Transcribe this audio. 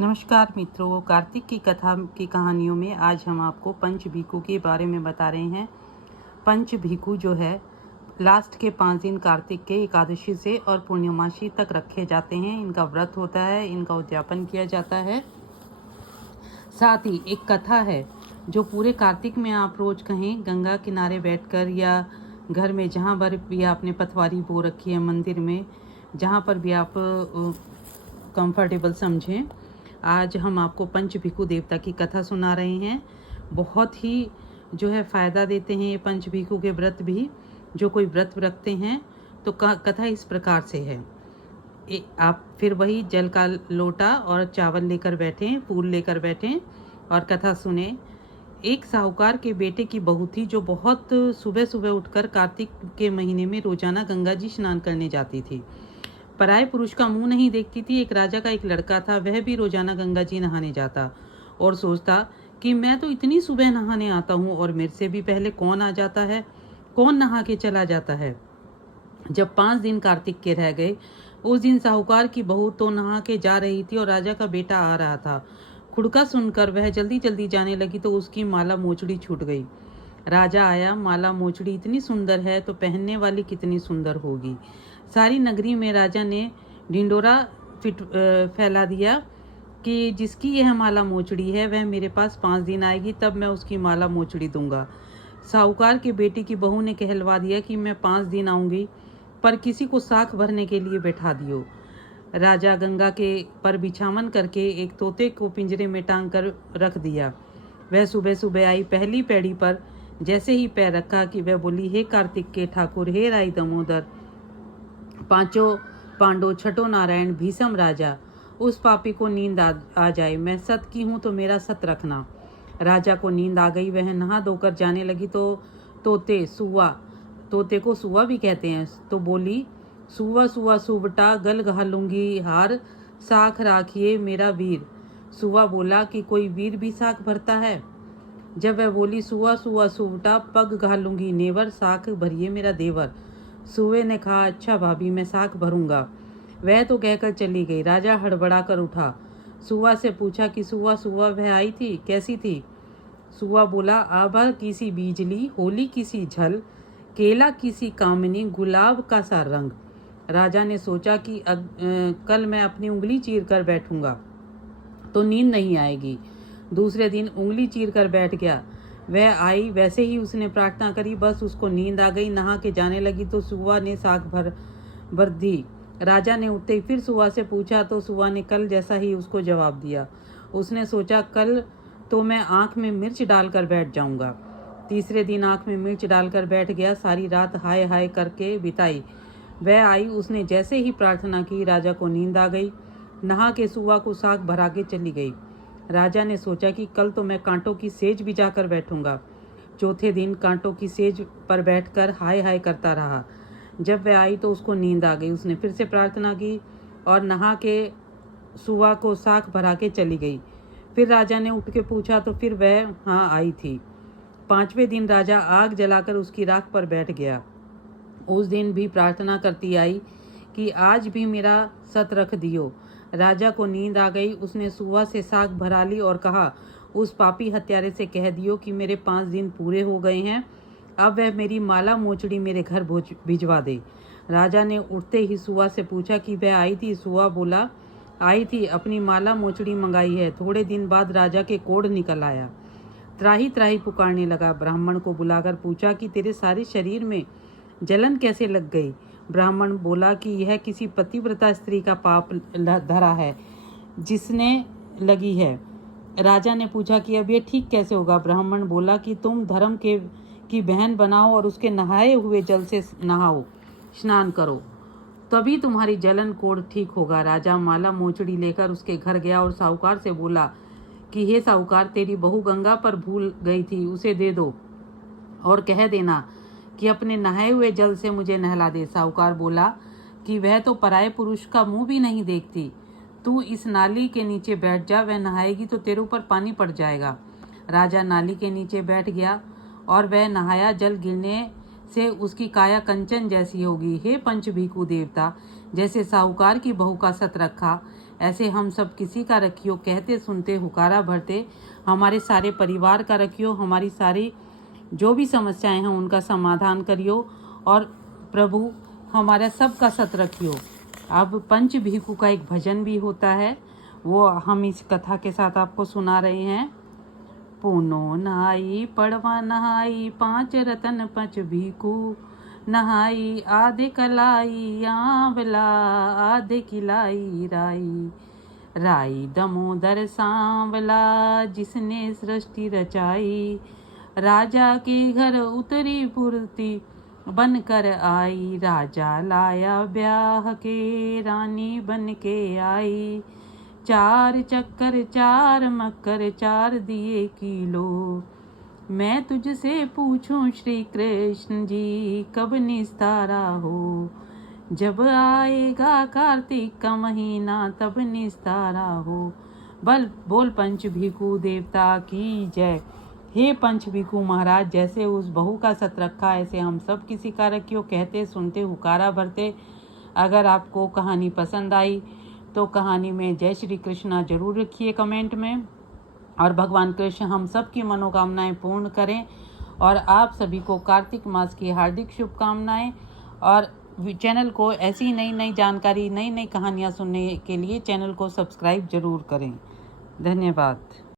नमस्कार मित्रों, कार्तिक की कथा की कहानियों में आज हम आपको पंच भिखु के बारे में बता रहे हैं। पंच भिखु जो है लास्ट के 5 दिन कार्तिक के एकादशी से और पूर्णिमासी तक रखे जाते हैं। इनका व्रत होता है, इनका उद्यापन किया जाता है। साथ ही एक कथा है जो पूरे कार्तिक में आप रोज कहें गंगा किनारे बैठकर या घर में जहाँ पर भी आपने पथवारी बो रखी है, मंदिर में जहाँ पर भी आप कंफर्टेबल समझें, आज हम आपको पंच भिखु देवता की कथा सुना रहे हैं। बहुत ही जो है फ़ायदा देते हैं ये पंच भिखु के व्रत भी। जो कोई व्रत रखते हैं तो कथा इस प्रकार से है। आप फिर वही जल का लोटा और चावल लेकर बैठें, फूल लेकर बैठें और कथा सुने। एक साहूकार के बेटे की बहू थी जो बहुत सुबह सुबह उठकर कार्तिक के महीने में रोजाना गंगा जी स्नान करने जाती थी। पराये पुरुष का मुंह नहीं देखती थी। एक राजा का एक लड़का था, वह भी रोजाना गंगा जी नहाने जाता और सोचता कि मैं तो इतनी सुबह नहाने आता हूँ और मेरे से भी पहले कौन आ जाता है, कौन नहा के चला जाता है। जब 5 दिन कार्तिक के रह गए, उस दिन साहूकार की बहू तो नहा के जा रही थी और राजा का बेटा आ रहा था। खुड़का सुनकर वह जल्दी जल्दी जाने लगी तो उसकी माला मोचड़ी छूट गई। राजा आया, माला मोचड़ी इतनी सुंदर है तो पहनने वाली कितनी सुंदर होगी। सारी नगरी में राजा ने ढिंडोरा फैला दिया कि जिसकी यह माला मोचड़ी है वह मेरे पास 5 दिन आएगी, तब मैं उसकी माला मोचड़ी दूंगा। साहूकार के बेटे की बहू ने कहलवा दिया कि मैं 5 दिन आऊंगी, पर किसी को साख भरने के लिए बैठा दियो। राजा गंगा के पर बिछावन करके एक तोते को पिंजरे में टांग कर रख दिया। वह सुबह सुबह आई, पहली पैड़ी पर जैसे ही पैर रखा कि वह बोली, हे कार्तिक के ठाकुर, हे राई दामोदर, पांचों पांडव, छठो नारायण, भीषम राजा, उस पापी को नींद आ जाए। मैं सत की हूँ तो मेरा सत रखना। राजा को नींद आ गई। वह नहा धोकर जाने लगी तो तोते को सुआ भी कहते हैं, तो बोली, सुआ सुआ सुबटा, गल घालूंगी हार, साख राखिए मेरा वीर। सुआ बोला कि कोई वीर भी साख भरता है। जब वह बोली, सुआ सुआ सुबटा, पग घालूंगी नेवर, साख भरिए मेरा देवर। सुए ने कहा, अच्छा भाभी, मैं साख भरूंगा। वह तो कहकर चली गई। राजा हड़बड़ा कर उठा, सुआ से पूछा कि सुआ सुआ वह आई थी, कैसी थी? सुआ बोला, आभा किसी बीजली, होली किसी झल, केला किसी कामिनी, गुलाब का सा रंग। राजा ने सोचा कि कल मैं अपनी उंगली चीर कर बैठूंगा तो नींद नहीं आएगी। दूसरे दिन उंगली चीर कर बैठ गया। वह आई, वैसे ही उसने प्रार्थना करी, बस उसको नींद आ गई। नहा के जाने लगी तो सुआ ने साख भर दी। राजा ने उठते ही फिर सुआ से पूछा तो सुआ ने कल जैसा ही उसको जवाब दिया। उसने सोचा, कल तो मैं आंख में मिर्च डालकर बैठ जाऊंगा। तीसरे दिन आंख में मिर्च डालकर बैठ गया। सारी रात हाय हाय करके बिताई। वह आई, उसने जैसे ही प्रार्थना की, राजा को नींद आ गई। नहा के सुआ को साग भरा के चली गई। राजा ने सोचा कि कल तो मैं कांटों की सेज बिछाकर बैठूंगा। चौथे दिन कांटों की सेज पर बैठकर हाय हाय करता रहा। जब वह आई तो उसको नींद आ गई। उसने फिर से प्रार्थना की और नहा के सुआ को साख भरा के चली गई। फिर राजा ने उठ के पूछा तो फिर वह हाँ आई थी। 5वें दिन राजा आग जलाकर उसकी राख पर बैठ गया। उस दिन भी प्रार्थना करती आई कि आज भी मेरा सत रख दियो। राजा को नींद आ गई। उसने सुआ से साग भरा ली और कहा, उस पापी हत्यारे से कह दियो कि मेरे 5 दिन पूरे हो गए हैं, अब वह मेरी माला मोचड़ी मेरे घर भिजवा दे। राजा ने उठते ही सुआ से पूछा कि वह आई थी? सुआ बोला, आई थी, अपनी माला मोचड़ी मंगाई है। थोड़े दिन बाद राजा के कोढ़ निकल आया। त्राही त्राही पुकारने लगा। ब्राह्मण को बुलाकर पूछा कि तेरे सारे शरीर में जलन कैसे लग गई? ब्राह्मण बोला कि यह किसी पतिव्रता स्त्री का पाप धरा है जिसने लगी है। राजा ने पूछा कि अब ये ठीक कैसे होगा? ब्राह्मण बोला कि तुम धर्म की बहन बनाओ और उसके नहाए हुए जल से नहाओ, स्नान करो, तभी तुम्हारी जलन कोढ़ ठीक होगा। राजा माला मोचड़ी लेकर उसके घर गया और साहूकार से बोला कि हे साहूकार, तेरी बहू गंगा पर भूल गई थी, उसे दे दो और कह देना कि अपने नहाए हुए जल से मुझे नहला दे। साहूकार बोला कि वह तो पराये पुरुष का मुंह भी नहीं देखती, तू इस नाली के नीचे बैठ जा, वह नहाएगी तो तेरे ऊपर पानी पड़ जाएगा। राजा नाली के नीचे बैठ गया और वह नहाया। जल गिरने से उसकी काया कंचन जैसी होगी। हे पंच भिखु देवता, जैसे साहूकार की बहू का सत रखा, ऐसे हम सब किसी का रखियो, कहते सुनते हुकारा भरते। हमारे सारे परिवार का रखियो, हमारी सारी जो भी समस्याएं हैं उनका समाधान करियो, और प्रभु हमारा सबका सत रखियो। अब पंच भिखु का एक भजन भी होता है, वो हम इस कथा के साथ आपको सुना रहे हैं। पूनो नहाई पड़वा नहाई, 5 रतन 5 भिखु नहाई। आधे कलाई आंवला, आधे किलाई राई। राई दामोदर सांवला, जिसने सृष्टि रचाई। राजा के घर उतरी पूर्ति बन कर आई। राजा लाया ब्याह के, रानी बन के आई। 4 चक्कर 4 मक्कर 4 दिए किलो। मैं तुझसे पूछूं श्री कृष्ण जी, कब निस्तारा हो। जब आएगा कार्तिक का महीना, तब निस्तारा हो। बोल पंच भिखु देवता की जय। हे पंच भिखु महाराज, जैसे उस बहू का सत रखा, ऐसे हम सब किसी का रखियो, कहते सुनते हुकारा भरते। अगर आपको कहानी पसंद आई तो कहानी में जय श्री कृष्णा जरूर लिखिए कमेंट में, और भगवान कृष्ण हम सब की मनोकामनाएं पूर्ण करें। और आप सभी को कार्तिक मास की हार्दिक शुभकामनाएं। और चैनल को ऐसी नई नई जानकारी, नई नई कहानियां सुनने के लिए चैनल को सब्सक्राइब जरूर करें। धन्यवाद।